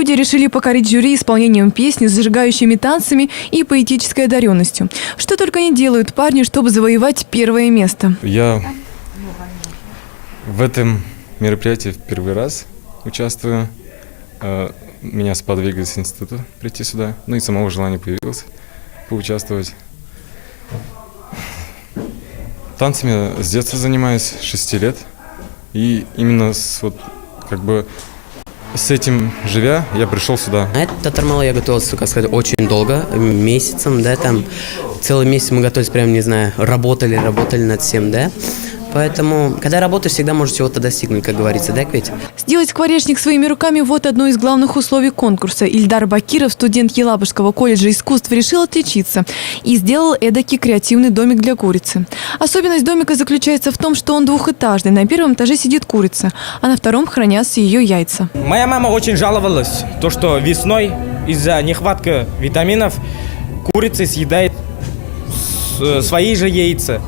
люди решили покорить жюри исполнением песни с зажигающими танцами и поэтической одаренностью. Что только не делают парни, чтобы завоевать первое место. Я в этом мероприятии в первый раз участвую. Меня сподвигли с института прийти сюда. Ну и самого желания появилось поучаствовать. Танцами с детства занимаюсь, 6 лет. И именно с этим живя, я пришел сюда. Это Тармала я готовился, как сказать, очень долго, месяцем, да, там целый месяц мы готовились, прям, не знаю, работали над всем, да. Поэтому, когда работаешь, всегда можешь чего-то достигнуть, как говорится, да, ведь? Сделать скворечник своими руками – вот одно из главных условий конкурса. Ильдар Бакиров, студент Елабужского колледжа искусств, решил отличиться и сделал эдакий креативный домик для курицы. Особенность домика заключается в том, что он двухэтажный. На первом этаже сидит курица, а на втором хранятся ее яйца. Моя мама очень жаловалась, что весной из-за нехватки витаминов курица съедает свои же яйца.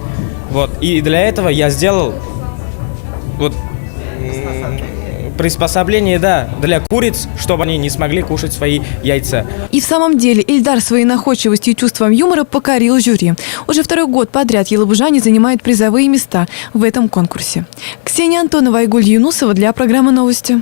Вот. И для этого я сделал приспособление, да, для куриц, чтобы они не смогли кушать свои яйца. И в самом деле Ильдар своей находчивостью и чувством юмора покорил жюри. Уже второй год подряд елабужане занимают призовые места в этом конкурсе. Ксения Антонова, Айгуль Юнусова для программы «Новости».